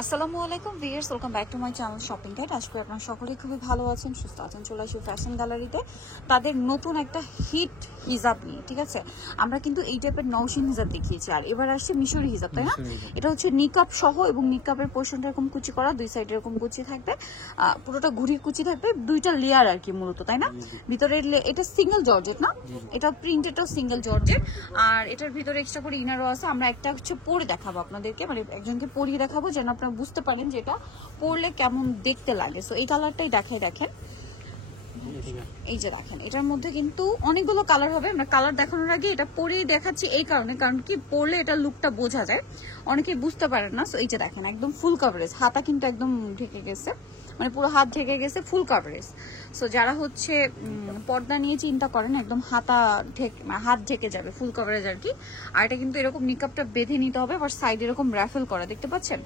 আসসালামু আলাইকুম viewers, welcome back to my channel shopping guide. আশা করি আপনারা সকলেই খুবই ভালো আছেন, সুস্থ আছেন। চলে আসি ফ্যাশন গ্যালারিতে তাদের নতুন একটা হিট হিজাব নিয়ে। ঠিক আছে, আমরা কিন্তু এই টাইপের নওশিন হিজাব দেখিয়েছি, আর এবার আসছে মিশরি হিজাব, তাই না? এটা হচ্ছে নিকাব সহ, এবং নিকাবের পোর্শনটা এরকম কুচি করা, দুই সাইডে এরকম কুচি থাকবে, পুরোটা ঘুড়ির কুচি থাকবে, দুইটা লেয়ার আর কি মূলত, তাই না? ভিতরে এটা সিঙ্গেল জর্জেট না, এটা প্রিন্টেডটাও সিঙ্গেল জর্জেট, আর এটার ভিতরে এক্সট্রা করে ইনারও আছে। আমরা একটা হচ্ছে পরে দেখাবো আপনাদেরকে, মানে একজনকে পরিয়ে দেখাবো যেন আপনারা বুঝতে পারেন যে এটা পরলে কেমন দেখতে লাগে। সো এই কালারটাই দেখাই, দেখেন এই যে দেখেন, এটার মধ্যে কিন্তু অনেকগুলো কালার হবে। আমরা কালার দেখানোর আগে এটা পরেই দেখাচ্ছি এই কারণে, কারণ কি পরলে এটা লুকটা বোঝা যায়, অনেকেই বুঝতে পারেন না। সো এই যে দেখেন, একদম ফুল কভারেজ, হাতা কিন্তু একদম ঢেকে গেছে, মানে পুরো হাত ঢেকে গেছে, ফুল কভারেজ। সো যারা হচ্ছে পর্দা নিয়ে চিন্তা করেন, একদম হাত ঢেকে যাবে, ফুল কভারেজ আর কি। আর এটা কিন্তু এরকম নিকাবটা বেঁধে নিতে হবে, আবার সাইড এরকম র্যাফেল করা, দেখতে পাচ্ছেন?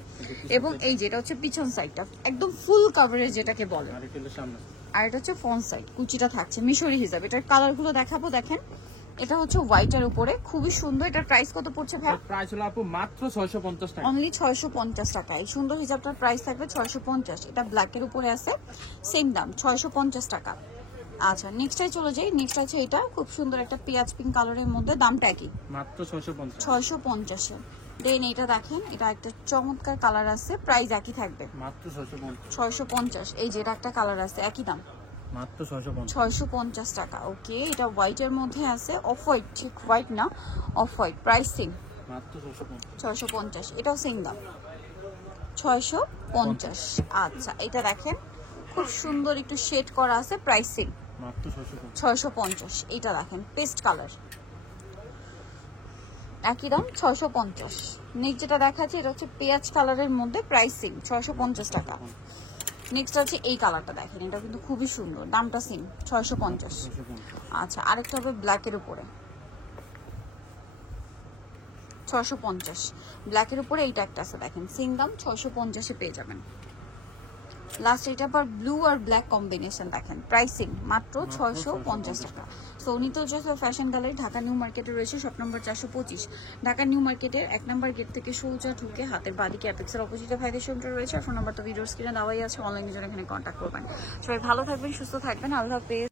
এবং এই যে এটা হচ্ছে পিছন সাইডটা একদম ফুল কভারেজ যেটাকে বলে, আর এটা হচ্ছে ফ্রন্ট সাইড, কুচিটা থাকছে মিশরি হিসাব। এটার কালারগুলো দেখাবো, দেখেন এটা হচ্ছে হোয়াইটের উপরে, খুবই সুন্দর। এটার প্রাইস কত পড়ছে ভাই? প্রাইস হলো আপু মাত্র 650 টাকা, অনলি 650 টাকা। এই সুন্দর হিজাবটার প্রাইস থাকবে 650। এটা ব্ল্যাকের উপরে আছে, সেম দাম 650 টাকা। আচ্ছা, নেক্সটটাই চলে যাই। নেক্সট আছে এটা, খুব সুন্দর একটা পেঁয়াজ পিঙ্ক কালারের মধ্যে, দামটা কি? মাত্র 650। 650। দেন এটা দেখেন, এটা একটা চমৎকার কালার আছে, প্রাইস একই থাকবে মাত্র 650। 650। এই যে এটা একটা কালার আছে, একই দাম মাত্র 650। 650 টাকা। ওকে, এটা হোয়াইটের মধ্যে আছে, অফ হোয়াইট, ঠিক হোয়াইট না, অফ হোয়াইট, প্রাইস সেম মাত্র 650। 650। এটাও সেম দাম 650। আচ্ছা, এটা দেখেন খুব সুন্দর একটু শেড করা আছে, প্রাইস সেম মাত্র 650। 650। এটা দেখেন পেস্ট কালার, একই দাম 650। নেক্সট যেটা দেখাচ্ছে, এটা হচ্ছে পেঁয়াজ কালারের মধ্যে, প্রাইস সেম 650 টাকা। নেক্সট আছে এই কালারটা, দেখেন এটা কিন্তু খুবই সুন্দর, দামটা সেম 650। আচ্ছা, আরেকটা হবে ব্ল্যাকের উপরে, 650। ব্ল্যাকের উপরে এইটা একটা আছে, দেখেন সেম দাম 650-এ পেয়ে যাবেন। লাস্ট এটা আবার ব্লু আর ব্ল্যাক কম্বিনেশন, দেখেন প্রাইসিং মাত্র 650 টাকা। So Nitol Joseph fashion gallery, Dhaka new মার্কেটে রয়েছে, শপ নম্বর 425। ঢাকা নিউ মার্কেটের 1 নম্বর গেট থেকে সোজা ঢুকে হাতের বাদিকে অ্যাপেক্সের অপোজিটে ভাইদের শোরুমটা রয়েছে। ফোন নাম্বার তো ভিডিওর স্ক্রিনে দেওয়াই আছে, অনলাইনে জন্য এখানে কন্ট্যাক্ট করবেন। সবাই ভালো থাকবেন, সুস্থ থাকবেন, আল্লাহ হাফেজ।